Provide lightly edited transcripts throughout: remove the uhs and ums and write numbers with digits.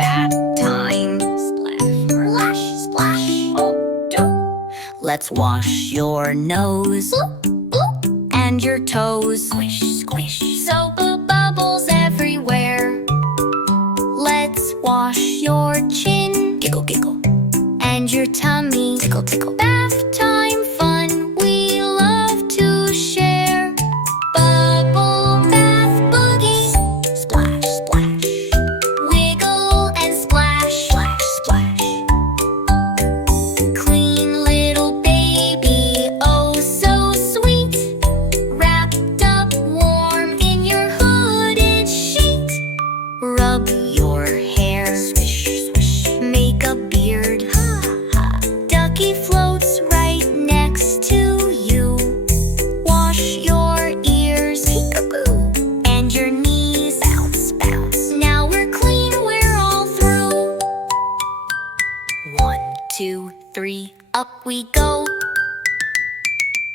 Bath time. Splash, splash. Oh, do. Let's wash your nose and your toes. Squish, squish. Soap bubbles everywhere. Let's wash your chin. Giggle, giggle. And your tummy. Tickle, tickle. Bath time fun we love to share. Bubble bath boogie. Splash, splash. Wiggle and splash. Splash, splash. Clean little baby, oh so sweet. Wrapped up warm in your hooded sheet. Rub your hair. Swish, swish. Make a beard. Ducky floats right next to you. Wash your ears. Peekaboo. And your knees. Bounce, bounce. Now we're clean, we're all through. 1, 2, 3, up we go.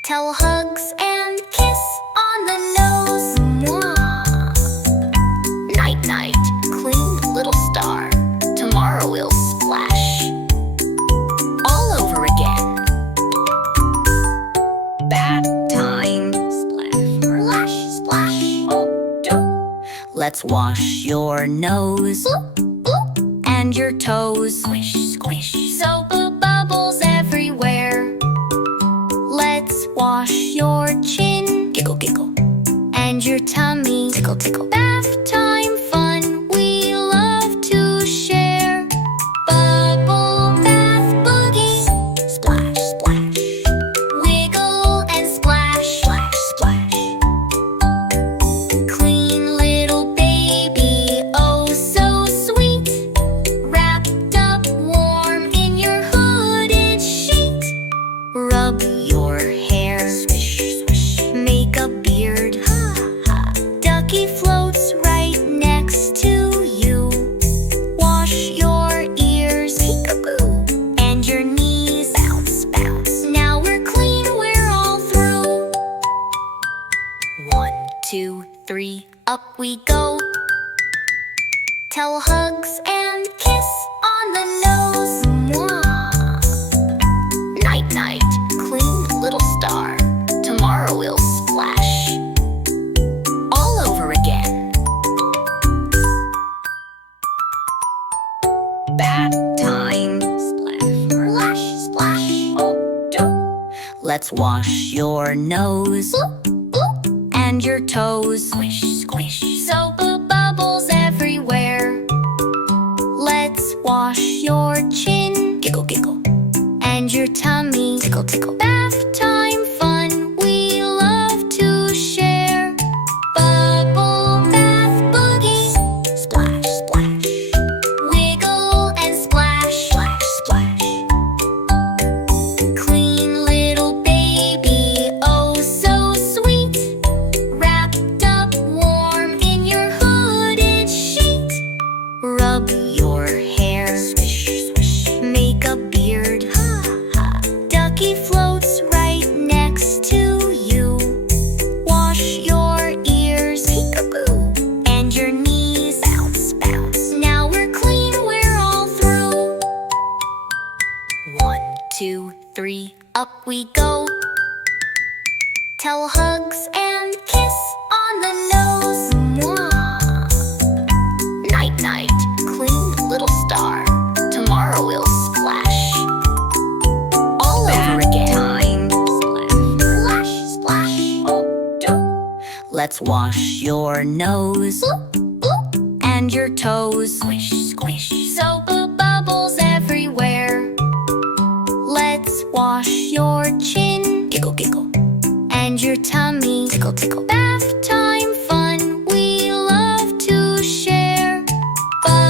Tell hugs and kiss on the nose. Mwah. Night, night, clean little star. Tomorrow we'll splash all over again. Bath time. Splash, splash. Oh, do. Let's wash your nose and your toes. Squish, squish. Soap bubbles everywhere. Let's wash your chin. Giggle, giggle. And your tummy. Tickle, tickle. Bath time fun we love to share. Bubble bath boogie. Splash, splash. Wiggle and splash. Splash, splash. Clean little baby, oh so sweet. Wrapped up warm in your hooded sheet. Rub your hair. Swish, swish. Make a beard. Ducky floats right next to you. Wash your ears. Peekaboo. And your knees. Bounce, bounce. Now we're clean, we're all through. 1, 2, 3, up we go. Tell hugs and kiss on the nose. Mwah. Night, night, clean little star. Tomorrow we'll splash all over again. Bath time. Splash, splash. Oh, do. Let's wash your nose and your toes. Squish, squish. Soap bubbles everywhere. Let's wash your chin. Giggle, giggle. And your tummy. Tickle, tickle. Bath time fun we love to share. Bubble bath boogie. Splash, splash. Wiggle and splash. Splash, splash. Clean little baby, oh so sweet. Wrapped up warm in your hooded sheet. Rub your hair. Swish, swish. Make a beard. Ducky floats right next to you. Wash your ears. Peekaboo. And your knees. Bounce, bounce. Now we're clean, we're all through. 1, 2, 3, up we go. Tell hugs and kiss on the nose. Mwah. Night, night, clean little star. Tomorrow we'll splash all over again. Splash, splash. Oh, do. Let's wash your nose and your toes. Squish, squish. Soap bubbles everywhere. Let's wash your chin. Giggle, giggle. And your tummy. Tickle, tickle.